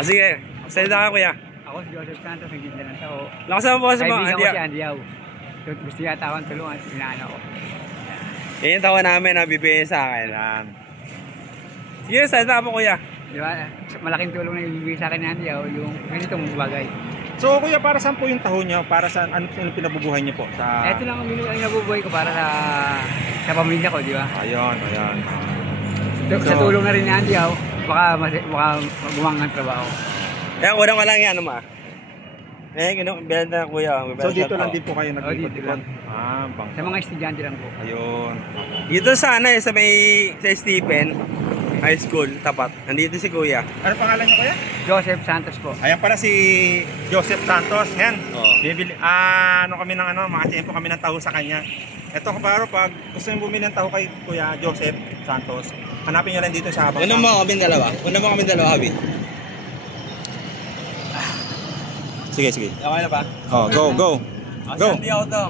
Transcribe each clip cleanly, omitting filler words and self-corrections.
Sige. Salita ka, kuya. Ako si Joseph Santos, nagtinda ng tao. Lakasan mo po sa mga Kaibigan ko si Andy Yao. Gusto niya tawang tulungan, inaano ko. Yan yung tawa namin na bibigay sa akin. Sige, salita ka po, kuya. Di ba? Malaking tulong na ibibigay sa akin ni Andy Yao, yung ganitong bagay. So kuya, para saan po yung taho niya? Para saan, ano pinabubuhay niyo po? Ito lang ang nabubuhay ko para sa pamilya ko, di ba? Ayun. Sa tulong na rin ni Andy Yao, baka gumang ang trabaho. Kaya unang ko lang yan, ma. Benta na, kuya. So dito lang din po kayo dito nag-ikot-ikot? lang. Bang. Sa mga estudyante lang po. Ayun. Dito sa sa Stephen High School, tapat. Nandito si kuya. Ano pangalan niyo kuya? Joseph Santos po. Ayan pala si Joseph Santos. Yan. Oo. Bibili, kami ng makatiempo kami ng taho sa kanya. Ito kabaro, pag gusto niyo bumili ng taho kay Kuya Joseph Santos, hanapin niyo lang dito sa habang. Una mo kami dalawa, Abi. Sige. Okay na ba? Oh, go. Hindi ako to.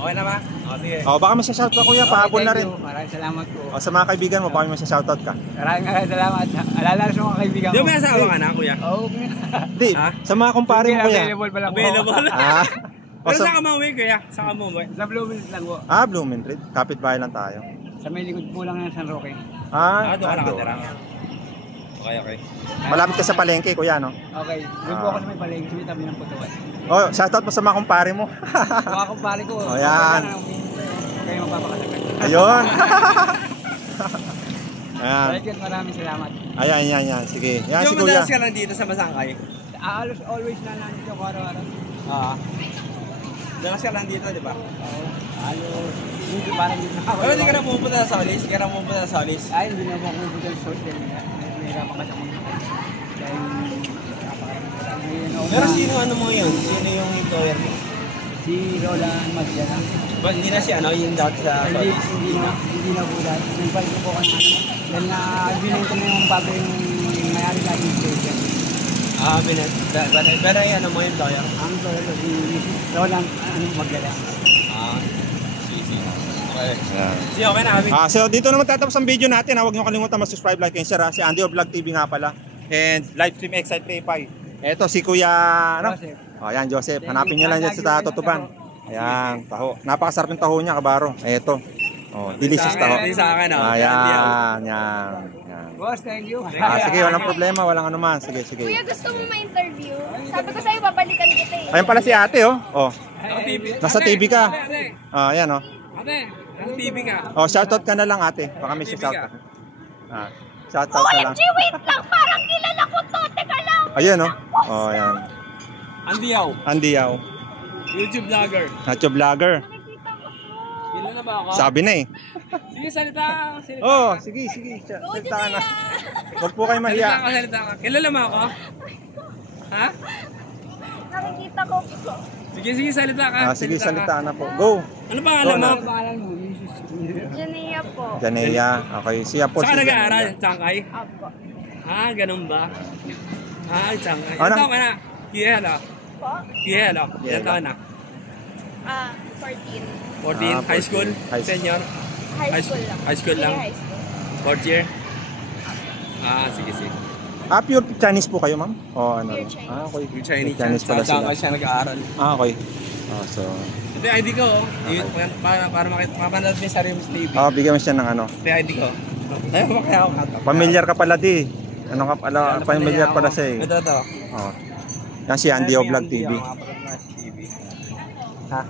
Okay na ba? Sige. Oh, baka masya-shoutout kuya, pahabol na rin. Maraming salamat po. O sa mga kaibigan mo, baka may masya-shoutout ka. Maraming salamat. Alala sa mga kaibigan ko. Di ba may asawa ka na, kuya? Oo. Hindi, sa mga kumpare mo kuya. Available pa lang po. Available. O Pero sa, saan ka mauwi, kuya? Saan ka mauwi? Sa Blooming lang po. Blumentritt. Kapit-bahay lang tayo. Sa may likod po lang ng San Roque. Doon ka nakatira. Okay. Malapit ka sa palengke kuya, no? Okay. Doon po ako sa may palengke, may tabi ng putuan. Oh, shoutout mo sa mga kumpare mo. Mga kumpare ko. Oh, yan. Kayo magpapakasagay. Ayun. Ayan. Maraming salamat. Ayan. Sige. Yan si Yung kuya. madalas ka lang dito sa Masangkay? Always na nandito ako araw-araw. Madalas ka lang dito, di ba? Oo. Dito parang dito na ako. Pero hindi ka na pupunta sa Solis? Hindi ka na pupunta sa Solis? Ay, hindi na ako pupunta sa social media. Nahirapan kasi ako dahil Pero sino mo yun? Sino yung employer mo? Si Roland Magdala. Ba, hindi na si yung dati sa Solis? Hindi na po dahil. Nagpal ko po kanina. Dahil na bilang ko na yung bago yung mayari sa ating station. Pero yan mo yung employer? Ang employer ko si Roland Magdala. Sige. Okay. Ayan. Sige, okay na kami. So dito naman tatapos ang video natin. Huwag niyo kalimutan mag-subscribe, like, and share. Si Andy Vlog TV nga pala. And live stream Excite Paypay. Eto si Kuya Joseph. Ayan, Joseph. Hanapin niyo lang dyan sa Tutuban. Ayan, taho. Napakasarap yung taho niya, kabaro. Eto. Oh, delicious taho. Hindi sa akin, Yan. Boss, thank you. Sige, walang problema, walang anuman. Sige. Kuya, gusto mo ma-interview? Sabi ko sa'yo, babalikan kita eh. Ayan pala si ate, oh. Oh, nasa TV ka. Ate, Ayan, oh. nasa TV ka. Oh, shoutout ka na lang, ate. Baka may shoutout. Shoutout ka lang. OMG, wait lang! Parang kilala ko to! Teka lang! Ayun, oh. Oh, ayan. Andy Yao. Andy. YouTube vlogger. Nacho vlogger. Kilala ba ako? Sabi na eh. Sige, salita. Oh, sige. Salita ka na. Huwag po kayo mahiya. Salita ka. Kilala mo ako? Ha? Nakikita ko po. Sige, salita ka. Sige, salita na po. Go. Ano pangalan mo? Pangalan mo, Janea po. Janeya. Okay, siya po. Saan ka si nag-aaral? Janeya. Tsangkay? Apo. Ganun ba? Tsangkay. Ano? Ilan taon ka na? Kiyelo. Po? Ilan taon na? 14. 14? High school? High school. Senior? High school lang. High school lang? High school. Fourth year? Sige. Pure Chinese po kayo, ma'am? O ano? Pure Chinese. Okay. Yung Chinese. Chinese pala sila. Tsangkay siya nag-aaral. Okay. So, Ito yung ID ko. Para mapanood mo yung sarili mo sa TV. bigyan mo siya ng ano. Ito yung ID ko. Ayaw mo kaya ako kato. Familiar ka pala di. Ano ka pala, familiar pala siya eh. Ito. Oh. Yan si Andy Vlog TV. Ha?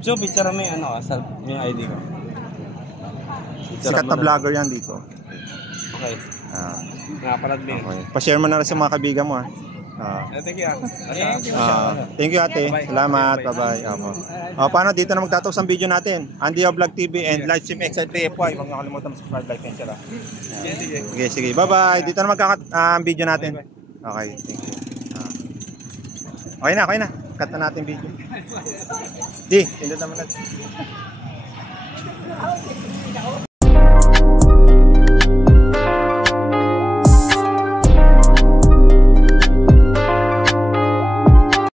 So, picture mo yung yung ID ko. Sikat na vlogger yan dito. Okay. Nakapanood mo yun. Okay. Pa-share mo na rin sa mga kaibigan mo. Thank you. Thank you ate. Salamat. Bye-bye. Paano dito na magtatapos ang video natin? Andy Vlog TV and live stream Excite PFY. Huwag niyo kalimutan subscribe, like, and share. Sige. Bye-bye. Dito na magkakat ang video natin. Okay. Thank you. Okay na. Cut na natin video. Di, pindot naman natin.